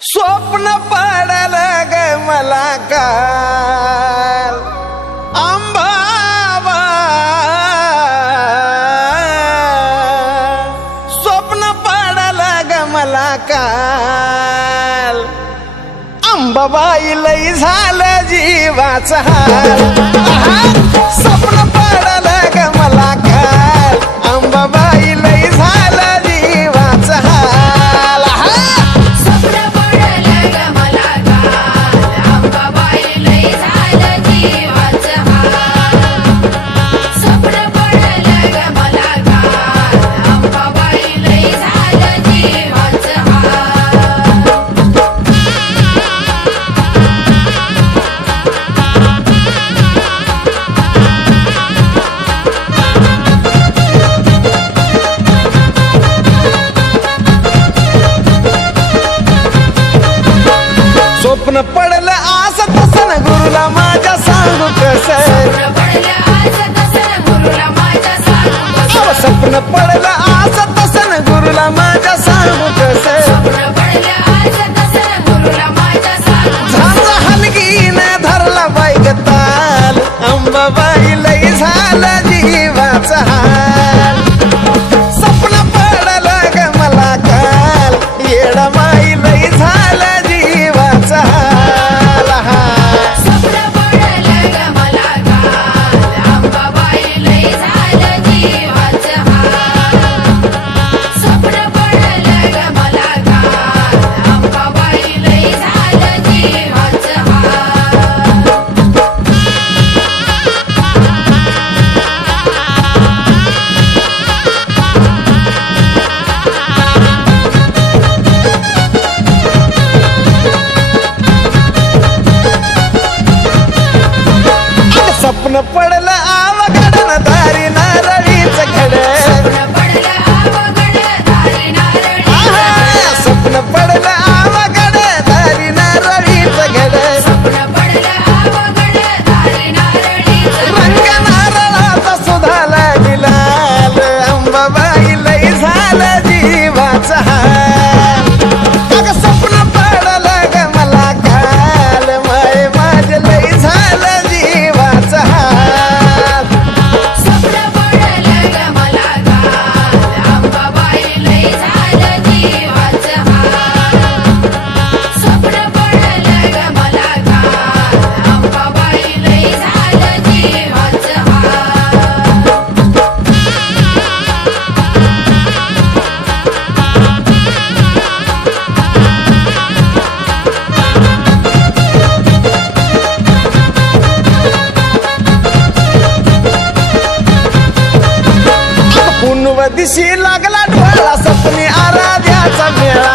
स्वप्न पडलं ग मला काल अंबाबा, स्वप्न पडलं ग मला काल अंबाबाई लई झालं जीवाचा हाल। स्वप्न पडलं ग मला काल अंबाबाई लई झालं जीवाचा हाल। स्वप्न पडलं ग मला काल अंबाबाई लई झालं जीवाचा हाल। स्वप्न पडलं ग मला काल अंबाबाई लई झालं जीवाचा हाल। स्वप्न पडलं आस तसन गुरुला माझ्या सांगू कसं, स्वप्न पडलं आस तसन गुरुला माझ्या सांगू कसं, स्वप्न पडलं आस तसन गुरुला माझ्या सांगू कसं, स्वप्न पडलं आस तसन गुरुला माझ्या सांगू कसं। झांजा हलगीने धरला बाई ताल अंबाबाई लई झालं जीवाचा हाल। स्वप्न पडलं ग मला काल येडमाई लई झालं जीवाचा हाल। स्वप्न पडलं ग मला काल अंबाबाई लई झालं जीवाचा हाल। स्वप्न पडलं ग मला काल अंबाबाई लई झालं जीवाचा हाल। स्वप्न पडलं आवघडन दारी नारळीच घड, स्वप्न पडलं आवघड दारी नारळीचं, स्वप्न पडलं आवघड दारी नारळीच घड, स्वप्न पडलं आवघड दारी नारळीचं, रंग नारळाचा सुधा लागिलाल अंबाबाई लई झालं जीवाचा हाल। अगं स्वप्न पडलं ग मला काल माय माझं लई झालं जीवाचा हाल। स्वप्न पडलं ग मला काल अंबाबाई लई झालं जीवाचा हाल। स्वप्न पडलं ग मला काल अंबाबाई लई झालं जीवाचा हाल। पुनव दिशी लागला डोळा सपनी आराध्याचा मेळा,